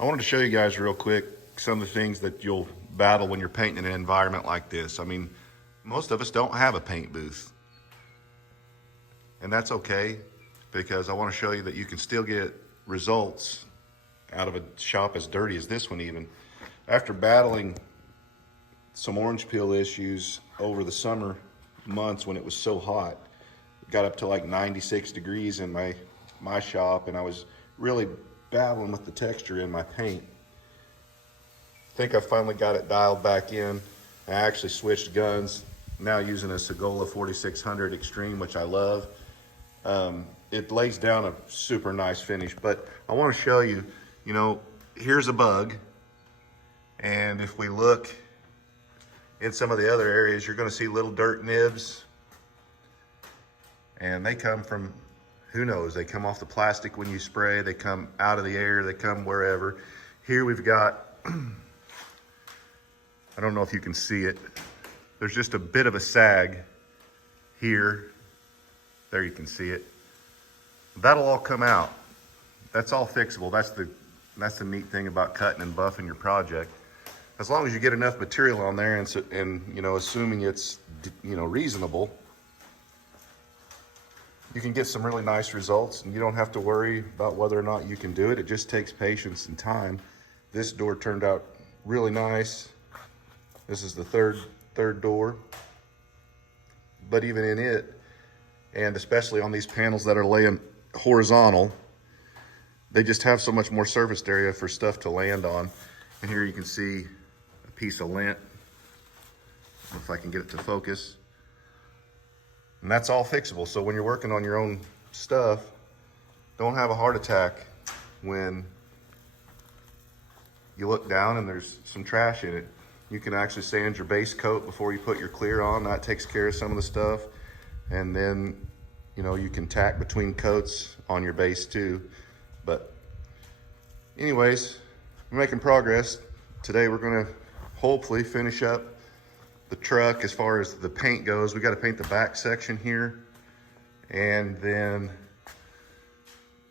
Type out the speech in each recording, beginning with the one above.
I wanted to show you guys real quick some of the things that you'll battle when you're painting in an environment like this. I mean, most of us don't have a paint booth. And that's okay, because I want to show you that you can still get results out of a shop as dirty as this one even. After battling some orange peel issues over the summer months when it was so hot, it got up to like 96 degrees in my shop, and I was really battling with the texture in my paint. I think I finally got it dialed back in. I actually switched guns, now using a Segola 4600 Extreme, which I love. It lays down a super nice finish, but I want to show you, here's a bug, and if we look in some of the other areas, you're going to see little dirt nibs, and they come from, who knows, they come off the plastic when you spray, they come out of the air, they come wherever. Here we've got, I don't know if you can see it, there's just a bit of a sag here. There you can see it. That'll all come out. That's all fixable. That's the neat thing about cutting and buffing your project. As long as you get enough material on there and assuming it's reasonable, you can get some really nice results, and you don't have to worry about whether or not you can do it. It just takes patience and time. This door turned out really nice. This is the third door. But even in it, and especially on these panels that are laying horizontal, they just have so much more surface area for stuff to land on. And here you can see a piece of lint, if I can get it to focus. And that's all fixable. So when you're working on your own stuff, don't have a heart attack when you look down and there's some trash in it. You can actually sand your base coat before you put your clear on. That takes care of some of the stuff. And then, you can tack between coats on your base too. But anyways, we're making progress. Today we're gonna hopefully finish up the truck as far as the paint goes. We gotta paint the back section here, and then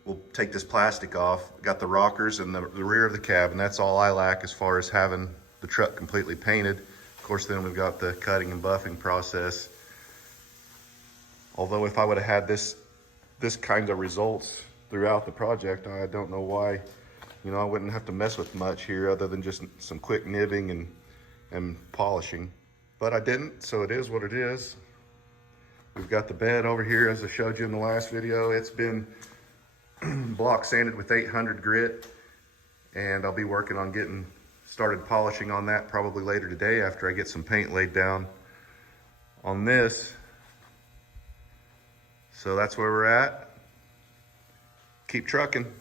we'll take this plastic off. Got the rockers and the rear of the cab, and that's all I lack as far as having the truck completely painted. Of course, then we've got the cutting and buffing process. Although if I would have had this kind of results throughout the project, I don't know why, I wouldn't have to mess with much here other than just some quick nibbing and polishing. But I didn't, so it is what it is. We've got the bed over here, as I showed you in the last video. It's been block sanded with 800 grit, and I'll be working on getting started polishing on that probably later today after I get some paint laid down on this. So that's where we're at. Keep trucking.